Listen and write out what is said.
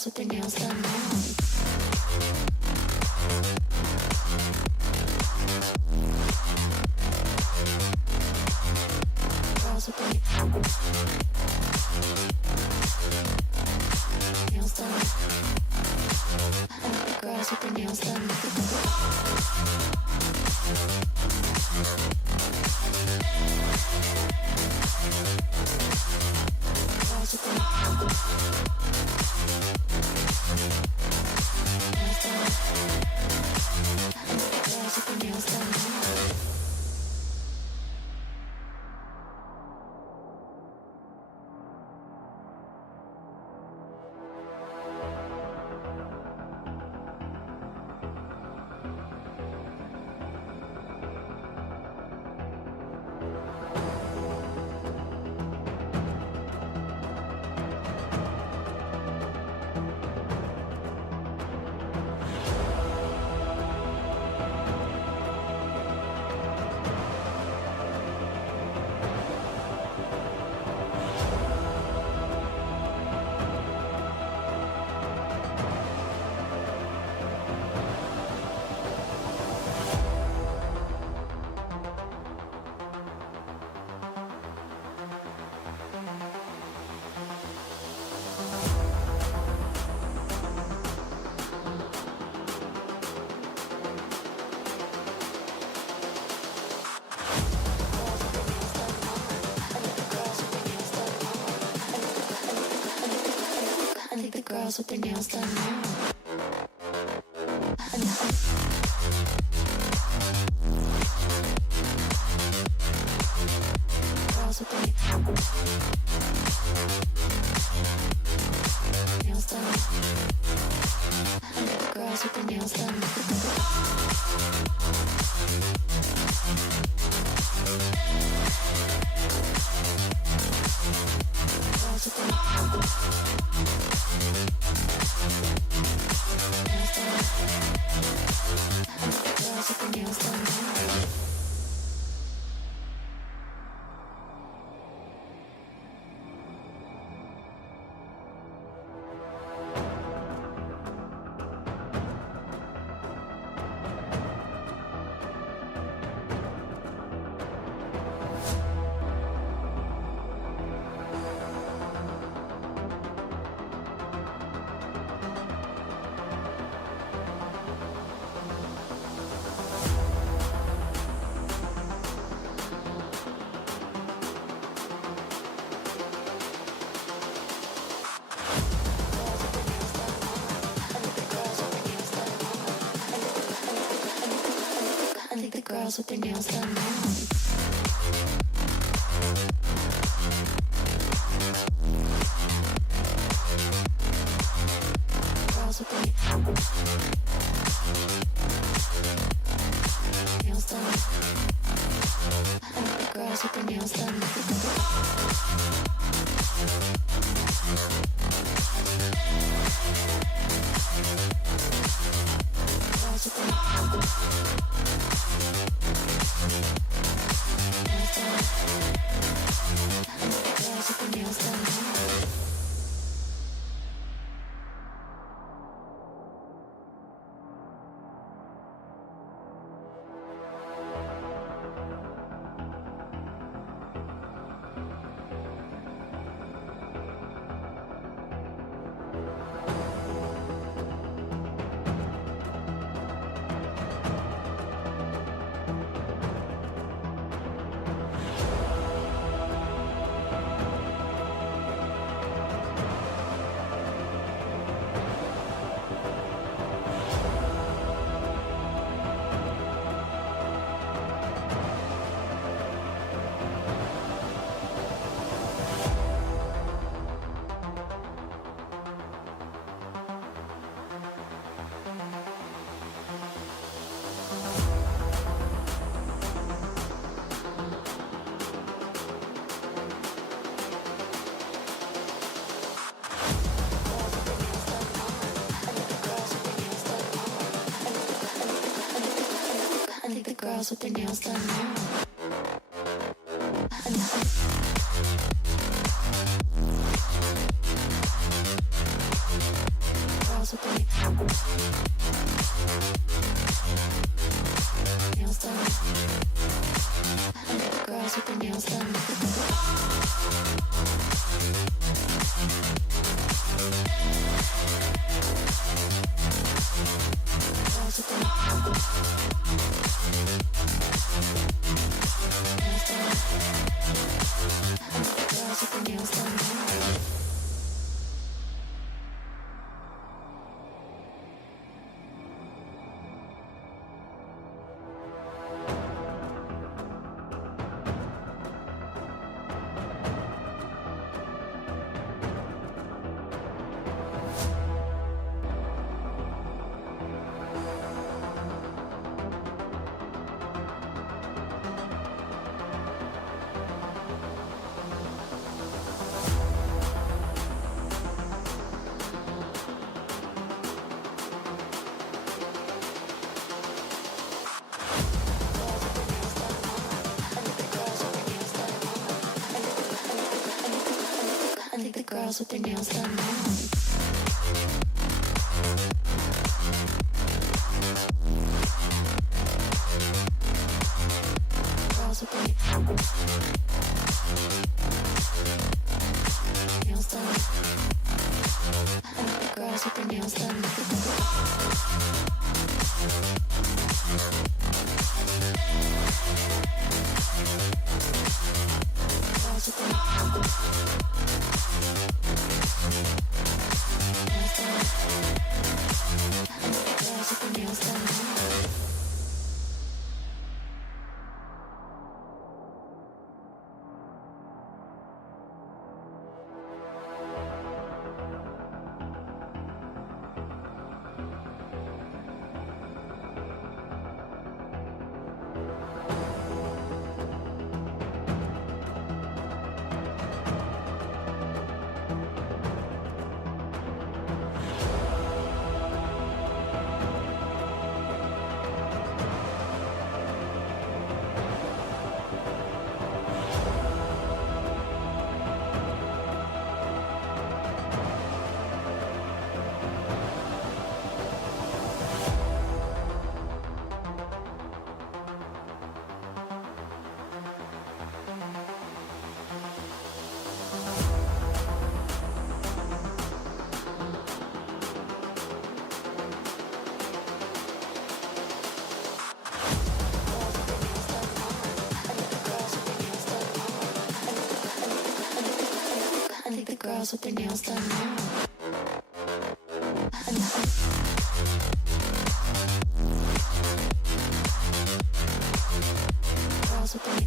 girls with their nails done now. Girls with their nails done. I like the girls with their nails done. Girls with their nails done. Girls with their nails done now. Girls with their nails done. I like the girls with their nails done. Girls with their nails done now. Girls with their nails done now. Girls with their nails done. I like the girls with their nails done. Girls with their nails done now. Girls with their nails done now. Girls with their nails done now. Girls with their nails done. I like the girls with their nails done. Girls with their girls with their nails done now. Girls with their